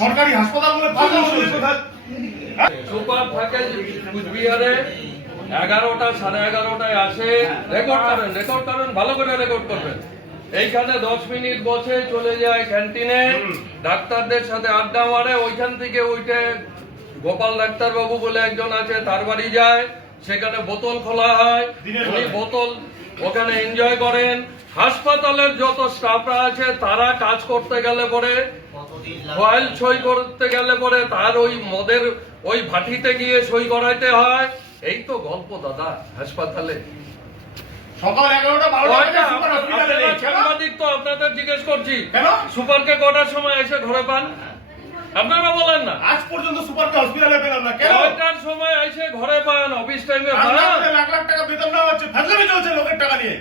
সরকারি হাসপাতাল বলে সুপার থাকে কুচবিহারে 11টা 11:30টায় আসে। রেকর্ড করেন ভালো করে রেকর্ড করবেন। এইখানে 10 মিনিট বসে চলে যায় ক্যান্টিনে, ডাক্তারদের সাথে আড্ডা মারে। ওইখান থেকে উঠে গোপাল ডাক্তার বাবু বলে একজন আছে, তার বাড়ি যায়, সেখানে বোতল খোলা হয়, উনি বোতল ওখানে এনজয় করেন। হাসপাতালের যত স্টাফরা আছে তারা কাজ করতে গেলে পরে, ফাইল সই করতে গেলে পরে তার ওই মদের ওই ভাটিতে গিয়ে সই করাইতে হয়। এই তো গল্প দাদা হাসপাতালে। সকাল 11টা 12টা সাংবাদিক তো আপনাদের জিজ্ঞেস করছি, সুপারকে কটার সময় এসে ঘরে পান? আপনারা বলেন না। আজ পর্যন্ত সুপারকে হসপিটালে পেলাম না। কেন? কয়টার সময় এসে ঘরে পান? অফিস টাইমে পান? লাখ লাখ টাকা বেতন নেওয়া হচ্ছে, ফাজলামি চলছে লোকের টাকা নিয়ে।